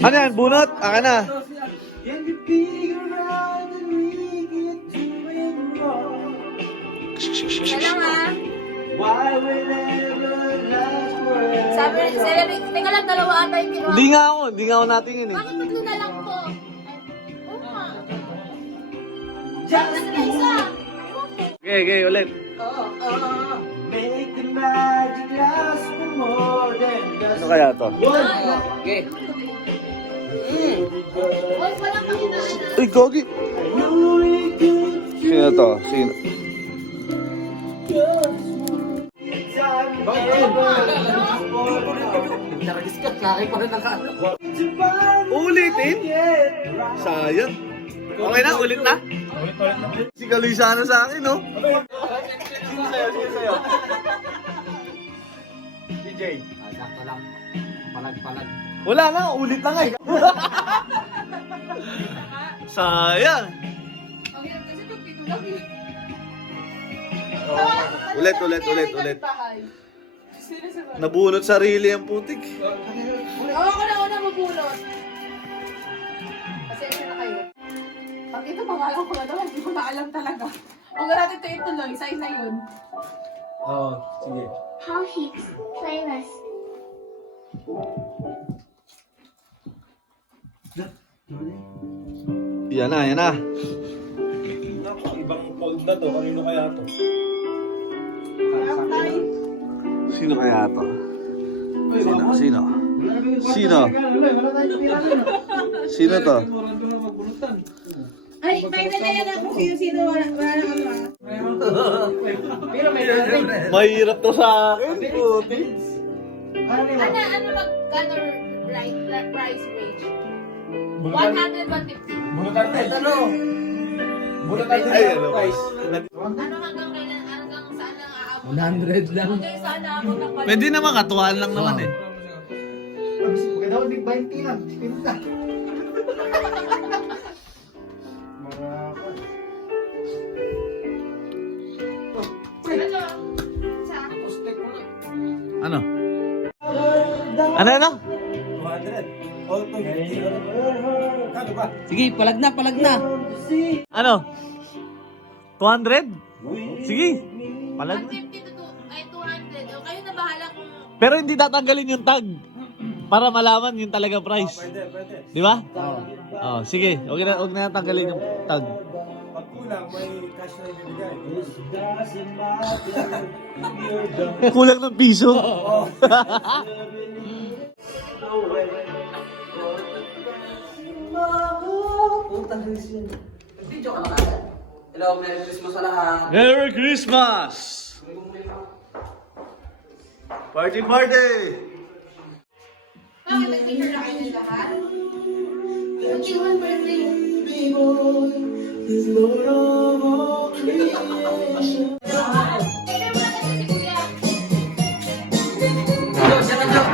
Ano yan? Bunot? Aka na. Isa lang ah. Sabi, teka lang, dalawa ata yung kinuha. Hindi nga ako natingin eh. Bakit tatlo na lang po? Oo nga. Bakit na isa? Okay, ulit. Ano kaya to? Okay. Huwag walang pakinaan na. Uy, gogi! Sino to? Sino? Nakadiscuss, laki pa rin nakaano. Ulitin? Sayang. Okay na, ulit na? Si Kalisana sa akin, no? Sino sa'yo? DJ. Sakto lang. Palag-palag. Wala na, ulit na nga eh. Sayang. Ulit. Nabunot sarili ang putik. Oo, ako na una mabulot. Pasensya na kayo. Pag ito, pangalan ko na daw, hindi ko maalam talaga. Huwag natin ito-ituloy, isa-isa yun. Oo, sige. How Hicks playlist. Yan na. Ibang fold na to. Kanino kaya to? Sino kaya to? Sino? Sino to? Ay, may nalayan ako sino wala na ano ah. Mahirap to sa akin, putik. Ano magkano price range? 100, 150. Bulutan na. Ano? Bulutan na. Ay, ano? Price. Ano hanggang kailan, hanggang saan lang aabot? 100 lang. Hanggang saan aabot ang pala? Pwede naman, katuwaan lang naman eh. Maganda ko, big 20 lang. Pinta. Ano? Ano? 200. All to 50. Kano ba? Sige, palag na. Ano? 200? Sige. Palag na. 150 to 200. O, kayo na bahala kung... Pero hindi tatanggalin yung tag. Para malaman yung talaga price. Pwede. Di ba? Oh, sige. Huwag na tanggalin yung tag. Pag kulang, may cash na ibibigay. Kulang ng piso. Video ka na kagad. Hello, Merry Christmas sa lahat. Merry Christmas! Party! Bakit nag-picture na kayo lahat? Mag-iwan birthday. Tignan mo na kasi si Kuya. Siya na, Joe.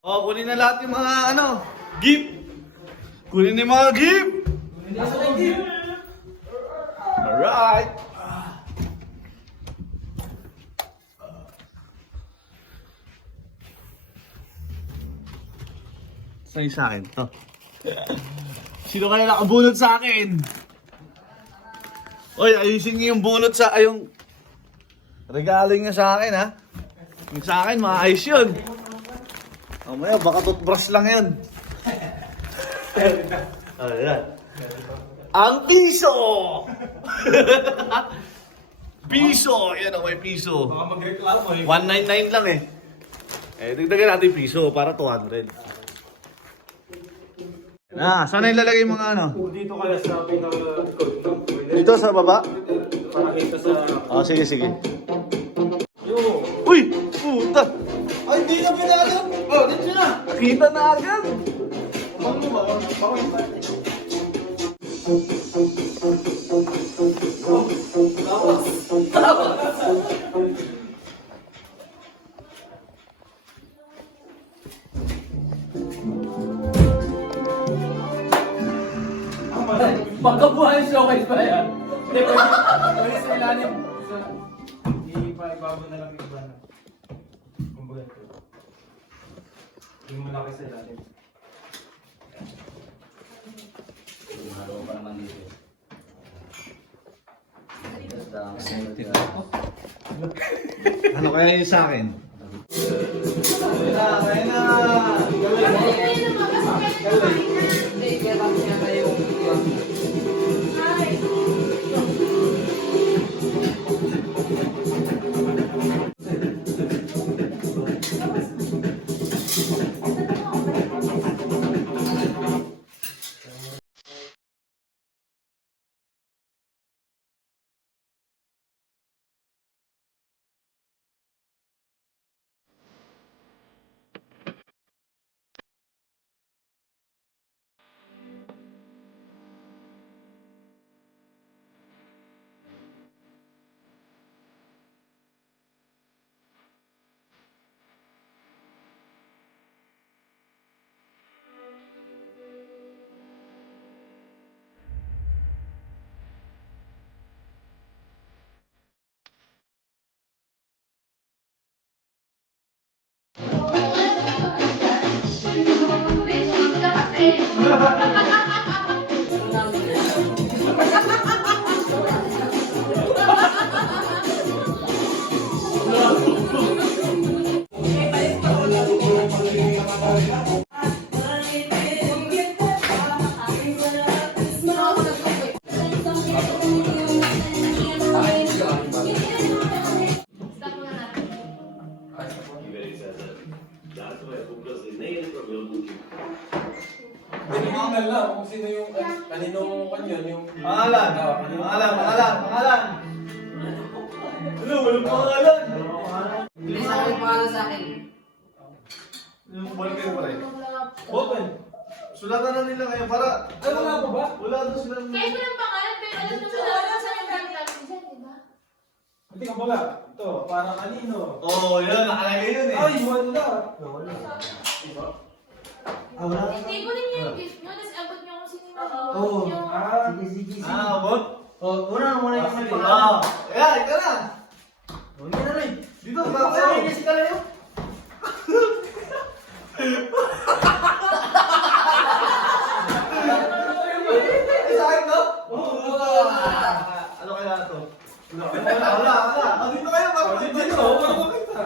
Oh, kunin na lahat yung mga gift. Kunin yung mga gift. Alright. Sa akin to. Sino kaya nakabunot sa akin? Oy, ayusin niyo yung bunot yung regalo niya sa akin, ha? Yung sa akin, maayos yun. Mamaya, baka toothbrush lang yan. Ayan. Ang piso! Piso! Yan ang may piso. Baka magreklamo eh. 199 lang eh. Dagdagan natin piso para 200. Saan na ilalagay yung mga Dito kaya sa pinaka-record. Dito sa baba? Para kita sa... Sige. Uy! Puta! Ay, hindi na pinalam! Oh, dito na! Kita na agad! Bang mo ba? Bawal pa. Pagkabuhay siya, okay ba yan? Hindi, pwede sa ilalim. Ibabaw na lang yung iba na. Kumbaga ito. Yung malaki sa ilalim. Halo pa naman dito. Ano kaya yung sa akin? Kaya na! Hindi, kaya tapos niya tayo yung Tinitingnan lang kung sino yung kaninong kanyon, yung... Pangalan! Pangalan! Pangalan! Ano? Walang pangalan! Bilis ako yung pangalan sa akin. Yung balik kayo pare. Open! Sulatan na nila ngayon para... Ano nga po ba? Wala doon silang... Kahit walang pangalan, pero alam naman na sa yung gamit namin dyan, di ba? Hindi ka baga. Ito, parang kanino. Oo, yun. Nakalagay yun eh. Ay, wala. Wala. Diba? Hindi ko rin yung gift nyo, tapos abot nyo kung sino yung Oo. yung... Bot? Muna yung Kaya, ikaw na! Hindi na rin. Dito, tayo! Kasi ka lang yun. Sa akin, no? Oo. Ano kaya ito? Wala. Dito kayo, Dito, wala kita.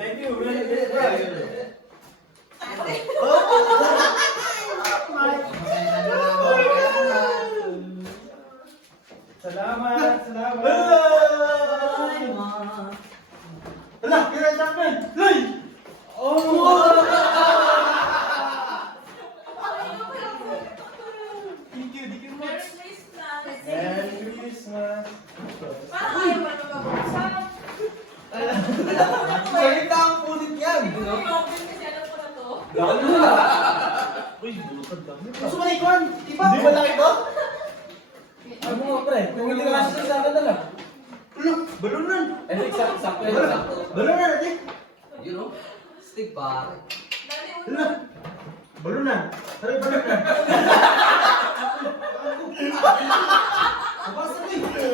Thank you. Salamat. Hala, kaya sa akin! Lay! Thank you much. Merry Christmas. Parang ayaw mo na mabuksan. Salita ang pulit yan! Hindi ko i-open kasi alam ko na to. Lalo na. Uy, bulutad kami. Gusto mo na ikuan? Iba. Hindi ba lang ito? Ano mo, pre? Kung hindi ka kasi sa akin na lang. Balunan! Ano, sakto yun, sakto. Balunan natin! Yun o. Stick pare. Dali una. Balunan! Sabi balunan!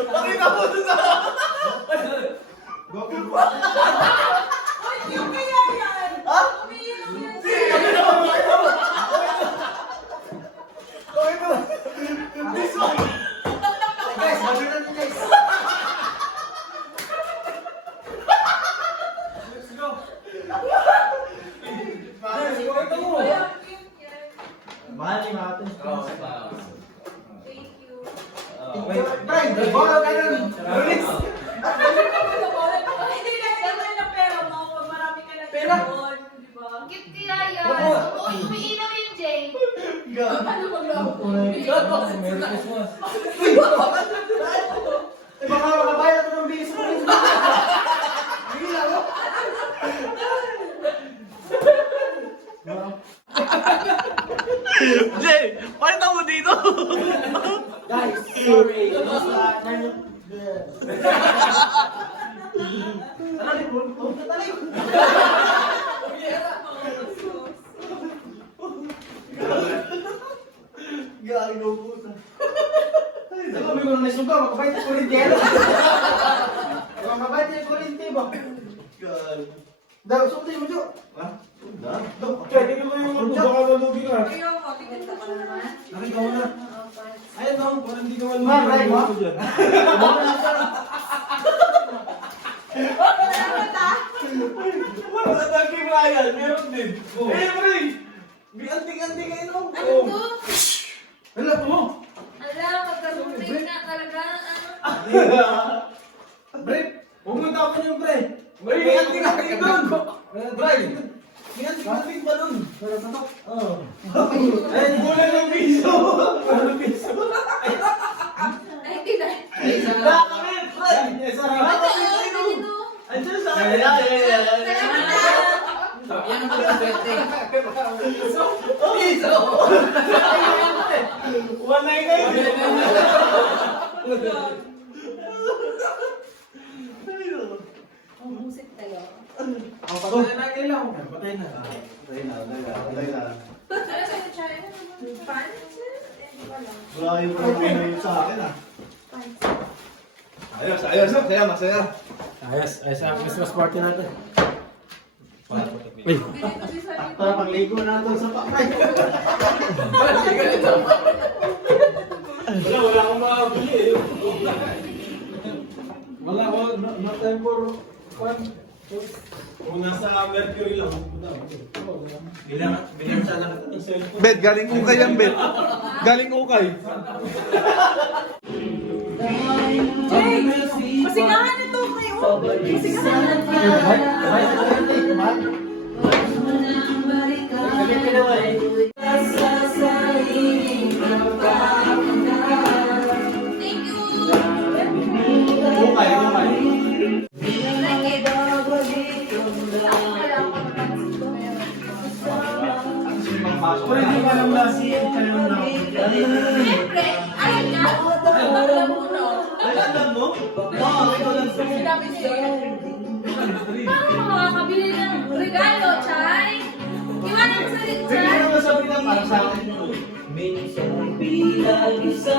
Pakita mo doon sa... Ay, hindi ko kaya yan. Ha? Umiinom yan. Guys, balunan din guys! Let's go! Ito mo. Kaya cute yan. Mali natin. Thank you. Brian, borrow ka nun! Release! Hindi kasi naman na pera mo pag marami ka na doon, di ba? Cute kaya yan. Oo, umiinom yun, Jay. Ano maglaro? Merry Christmas. Baka makabayad ko ng bilis mo rin. Hindi lang ako. Jay, pakita mo dito. Guys, sorry. Gago puta. Sabi ko nung nasuga, makabait yung kurintero. Makabait yung kurintero. Gago. Daw, sundin mo, Jo. Ha? Tunda? Pwede naman yung ano, baka malugi ka. Ayaw mo, tigil ka pa naman. Nakita mo na. Ayun, no, parang hindi ka malugi. Ma'am, right, ma'am? Wala na King Ryan, meron din. Eh, pre! May anting-anting ngayon ako. Ano to? Hala, mo. Ala, magka-roommate na talaga. Pre, huwag mo tapon yung pre. May anting-anting doon. Pre, May anting-anting pa doon. Oo. Ayun, bulan ng piso. Bulan ng piso. Ay, hindi na. Nakamit, pre! Andiyan sa akin. Yan ang pagkaswerte. Piso! 199. Musik tayo. Ang patay na kailan mo. Patay na. Patay na. Ano sa'yo, Chai? Pants? Malayo mo naman sa akin ah. Ayos, masaya, masaya. Ayos ang Christmas party natin. Hindi ko sabi. Para pangligo natin sa pakay. Wala akong makabili eh. Wala ako, no time for fun. Kung nasa Mercury lang, bilang sana kita ng cellphone. Bet, galing ukay yan, Bet. Galing ukay. Jay! Pasigahan ito kayo! Pasigahan! Thank you! Ukay. Kung hindi ka lang nasiyan, kaya na. Siyempre, ayun nga. Alam mo, no? Ay, alam mo? Ikaw lang sa Sinabi niya eh. Paano makakabili ng regalo, Chay? Iwanan mo sa rin, Bigyan Chay. mo sabi na para sa akin. Minsan bilang isa